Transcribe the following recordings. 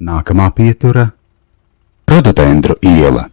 Nākamā pietura - Rododendru iela.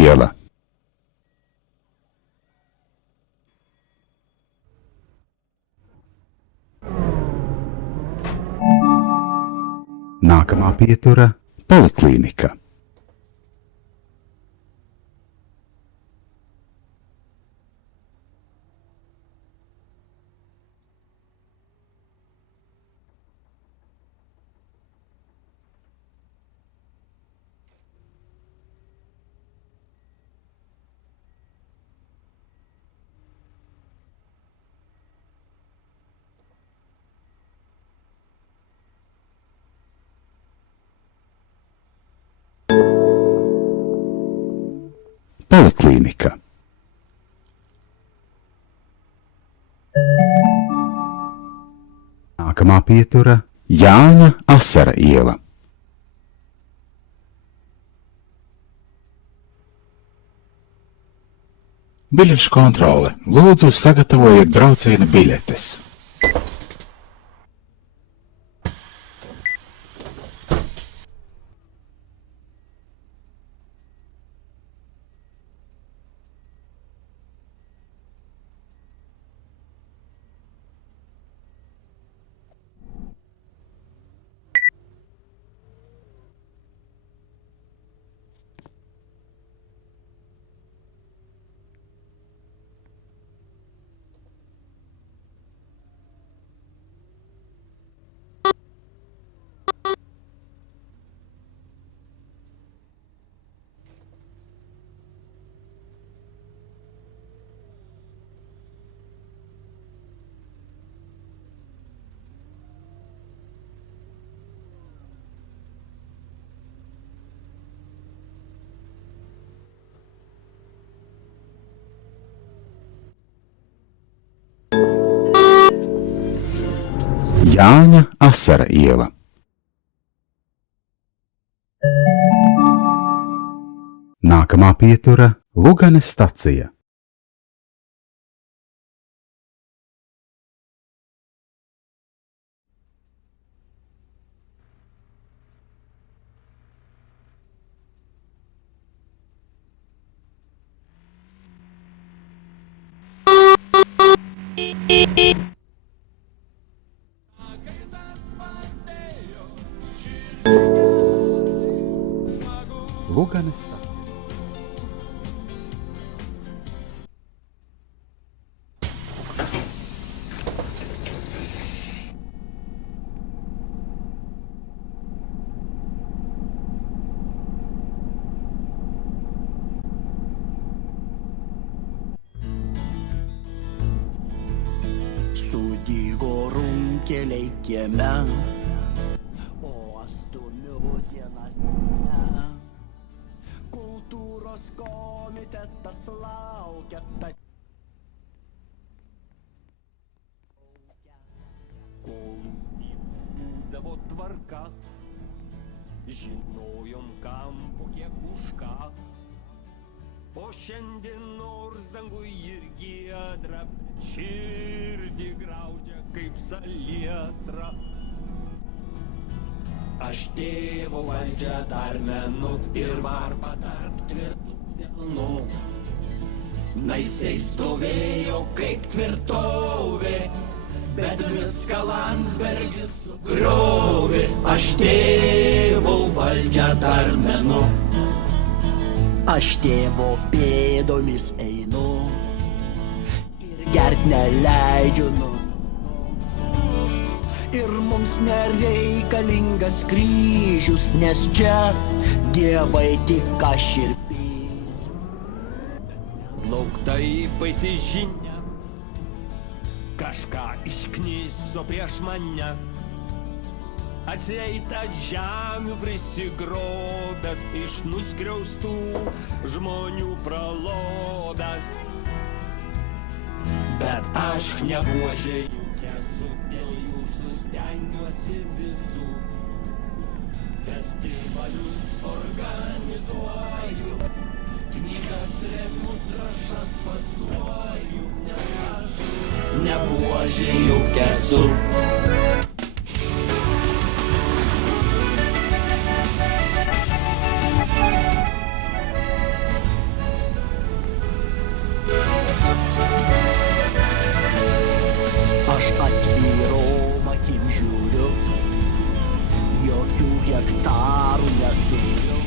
Iela. Nākamā pietura - Poliklīnika. Poliklīnika. Nākamā pietura - Jāņa Asara iela. Biļešu kontrole. Lūdzu, sagatavojiet brauciena biļetes. Jāņa Asara iela. Nākamā pietura - Luganes stacija. Luganes stacija. Sudygo runkeleikkieme, o astu nūdienas ne. Kultūros komitetas laukia. kolūky būdavo tvarka, žinojom kam po kiek už ką. O šiandien nors dangui ir giedra, bet širdį graužia kaip salietra. Aš tėvo valdžią dar menu ir varpą tarp tvirtų delnų. Naisiai stovėjo kaip tvirtovė, bet viską Landsbergis sugriovė. Aš tėvo valdžią dar menu, aš tėvo pėdomis einu ir gert neleidžiu. Ir mums nereikalingas kryžius, nes čia dievai tik aš ir Pizius. Lauktai baisi žinia, kažką iškniso prieš mane. Atseit žemių prisigrobęs, iš nuskriaustų žmonių pralobęs. Bet aš nebuožiai juk esu, dėl jūsų stengiuosi visų. Festivalius organizuoju, knygas remu, trąšas fasuoju, nes aš nebuožiai juk esu. Atvirom akim žiūriu, jokių hektarų neturiu.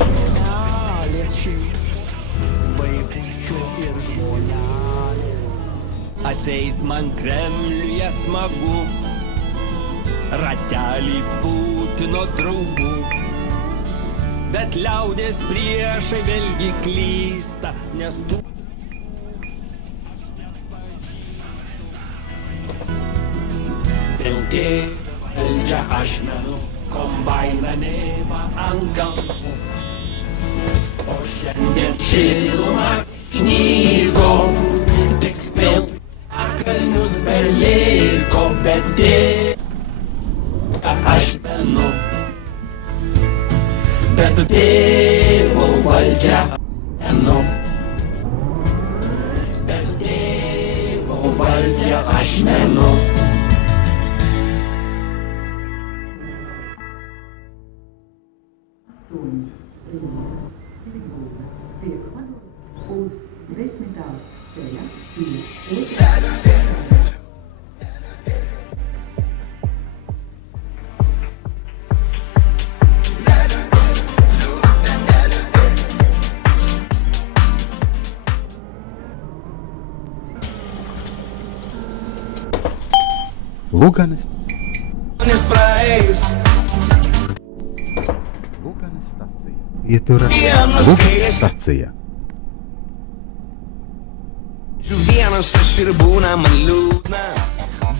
Žmonelės šeimos, vaikučių ir žmonelės. Atseit man Kremliuje smagu, ratelį Putino draugų. Bet liaudės priešai vėlgi klysta, nes tu valdžią aš menu, kombainą neva ant galvų. O šiandien šilumą knygo, tik vėl akalnius beliko, bet tėvą aš menu. Bet tėvo valdžią menu, bet tėvo valdžią aš menu. Segunda, tiek padots uz 10. ceļa pie Luganes praeis. Luganes stacija. Pietura Luganes stacija. Vienas aš ir būna man liūdna,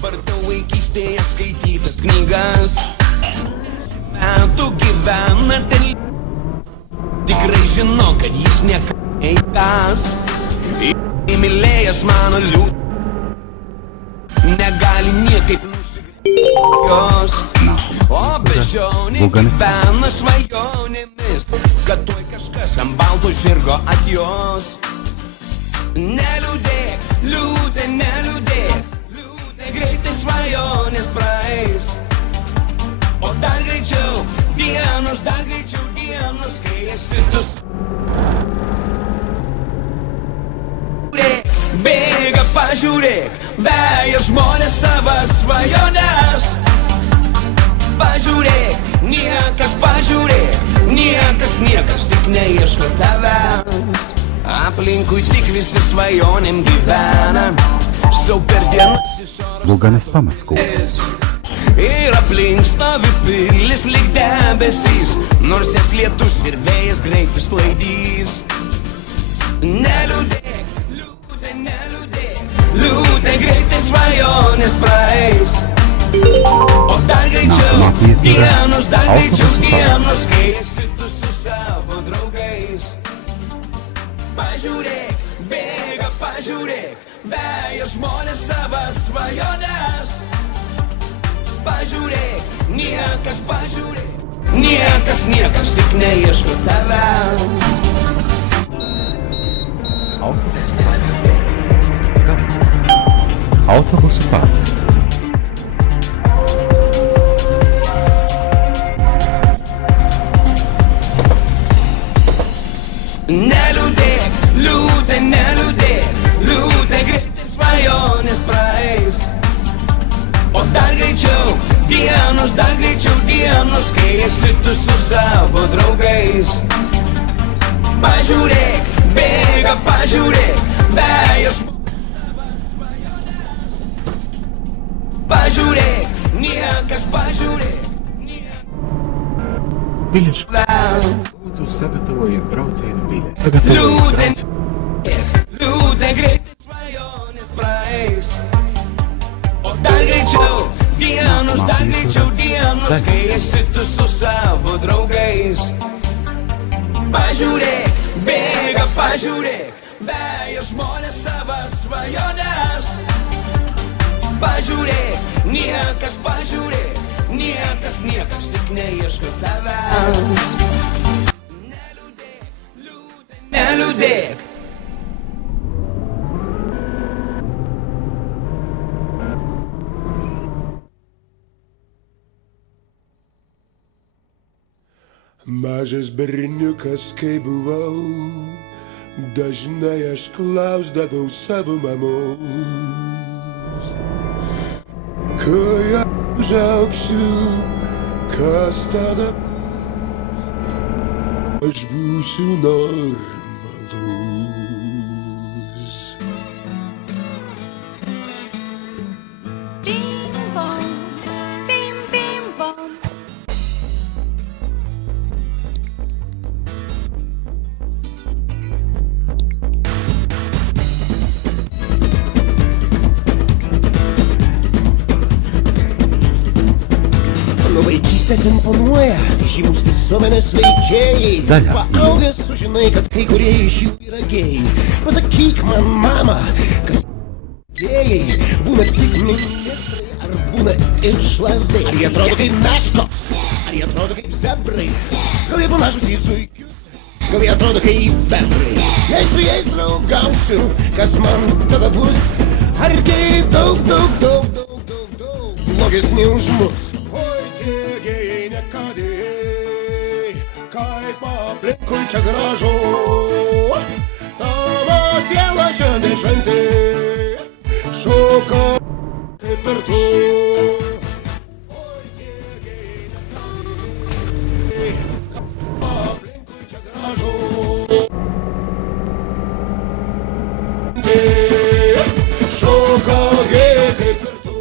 vartau vaikystėje skaitytas knygas. Metų gyvena ten, tikrai žinau, kad jis nekas. Įmylėjęs mano liūdna, negali niekaip jos. O bežionė gyvena svajonėmis, kad tuoj kažkas ant balto žirgo atjos. Neliūdėk, liūdė, neliūdėk, liūdė, greitai svajonės praeis. O dar greičiau dienos, kai esi tu. Bėga, pažiūrėk, veja žmonės savas svajonės. Pažiūrėk, niekas tik neieško tavęs. Aplinkui tik visi svajonėm gyvena, sau per dienas išoros Luganes pamatskola. ir aplink stovi pilis lyg debesys, nors jas lietus ir vėjas greitai sklaidys. Neliūdėk, liūdė, neliūdėk, liūdė, greitai svajonės praeis. O dar greičiau dienos, kai esi tu su savo draugais. Pažiūrėk, bėga, pažiūrėk, veja žmonės savas svajones. Pažiūrėk, niekas pažiūrėk, niekas tik neieško tavęs. Autobusų parkas. Neliūdėk, liūdė, neliūdėk, liūdė, greitai svajonės praeis. O dar greičiau dienos, kai esi tu su savo draugais. Pažiūrėk, bėga, pažiūrėk, veja žmonės savas svajones. Pažiūrėk, niekas pažiūrėk, Biļešu vēl. lūdzu sagatavojiet brauciena biļeti. Liūdē greitai svajonės praeis. O dar greičiau dienos, kai esi tu su savo draugais. Pažiūrėk, bėga, pažiūrėk, veja žmonės savas svajones. Pažiūrėk, niekas pažiūrėk, niekas tik neieško tavęs. Neliūdėk, liūdė, neliūdėk. Mažas berniukas, kai buvau, dažnai aš klausdavau savo mamos. Kai užaugsiu, kas tada? Aš būsiu normalus. Bim bom, bim bim bom. Nuo vaikystės imponuoja žymus visuomenės veikėjai. Zalia. Paaugęs sužinai, kad kai kurie iš jų yra gėjai. Pasakyk man, mama, kas gėjai? Būna tik ministrai ar būna ir šlavėjai? Ar jie atrodo kaip meškos? Ar jie atrodo kaip zebrai? Gal jie panašus į zuikius? Gal jie atrodo kaip bebrai? Jei su jais draugausiu, kas man tada bus? Ar gėjai daug blogesni už mus? Oi, tie gėjai nekadėjai, kaip aplinkui čia gražu. Tavo siela šiandien šventė, šoka kaip ir tu. Oi, tie gėjai nekadėjai, kaip aplinkui čia gražu. Šoka gėjai kaip ir tu.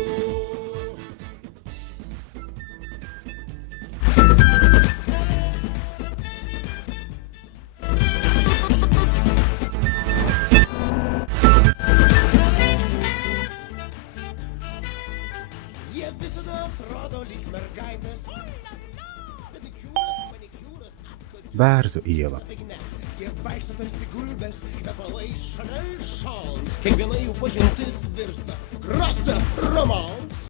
Jie visada atrodo lyg mergaitės. Pedikiūras, manikiūras, atkodas. Bērzu iela. Jie vaikšto tarsi gulbės, kvepalai Chanel Shawls. Kiekviena jų pažintis virsta grasa romans.